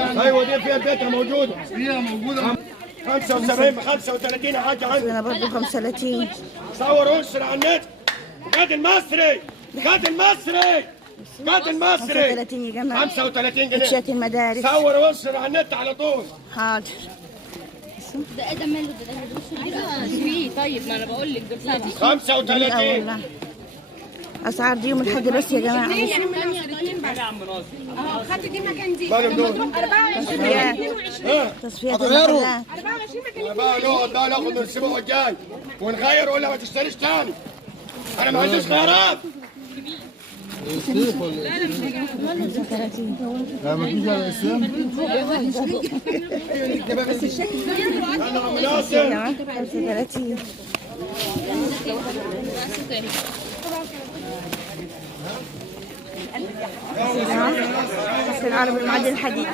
ايوه دي فيها داتا موجوده. فيها موجوده 75 ب 35 يا حاج عندي. انا برضه 35. صور وانشر على النت. قاد المصري قاد المصري قاد المصري 35 يا جماعه. 35 جنيه تيشيرت المدارس. صور وانشر على النت على طول. حاضر. ده ادم ماله ده شويه. طيب ما انا بقول لك دول 35 اسعار دي يوم الاحد بس يا جماعه. خدت دي مكان دي تصفيات المحلات. 24 مكان بقى نقعد بقى ناخد من الاسبوع الجاي ونغير ولا ما تشتريش تاني. انا ما عنديش خيارات. لا ما فيش على الاسلام. انا عم ناصر 35. العربي المعدن الحديد.